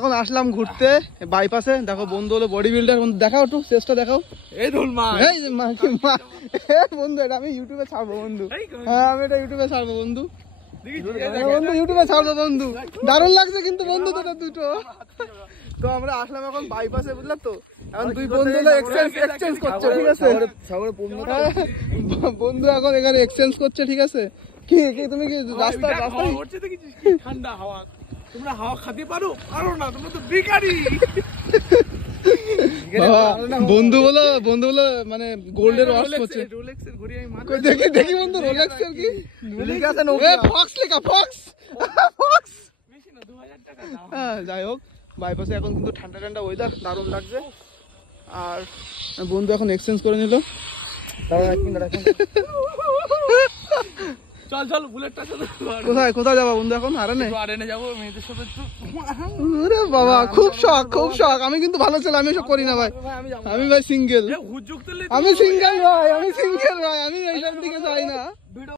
এখন আসলাম ঘুরতে বাইপাসে। দেখো বন্ধু হলো বডি বিল্ডার। বন্ধু দেখাও একটু চেষ্টা দেখাও। এই ধুল মা, এই যে মা কি মা। বন্ধু এটা আমি ইউটিউবে ছাড়বো বন্ধু। হ্যাঁ আমি এটা ইউটিউবে ছাড়বো বন্ধু। বন্ধু ইউটিউবে ছাড়বো বন্ধু। দারুণ লাগছে কিন্তু বন্ধু তোটা দুটো। তো আমরা আসলাম এখন বাইপাসে, বুঝলা তো। এখন দুই বন্ধু হলো এক্সচেঞ্জ করছে, ঠিক আছে। বন্ধু এখন এখানে এক্সচেঞ্জ করছে, ঠিক আছে। কি কি তুমি কি রাস্তা রাস্তায় হচ্ছে দেখেছিস কি ঠান্ডা হাওয়া। তোমরা হাওয়া খেতে পারো না, তোমরা তো ভিখারি। বন্ধু বলো মানে গোল্ডের ওয়াশ করছে। রোলেক্সের ঘড়ি আমি মাত্র দেখি দেখি বন্ধু রোলেক্সের কি লেখা আছে, ফক্স লেখা, ফক্স ফক্স। বেশি না 2000 টাকা দাম। হ্যাঁ যাই হোক, বাইপাসে এখন কিন্তু ঠান্ডা ঠান্ডা ওয়েদার, দারুণ লাগছে। আর বন্ধু এখন এক্সচেঞ্জ করে নিল। চল চল বুলেটটা সাথে কোথায় কোথায় যাবা বন্ধু এখন? আরে আরেনে যাবো মেয়েদের সাথে একটু। ওরে বাবা, খুব শখ খুব শখ। আমি কিন্তু ভালো ছেলে, আমি এসব করি না ভাই। আমি ভাই সিঙ্গেল, হুজুক তুললে আমি সিঙ্গেল ভাই, আমি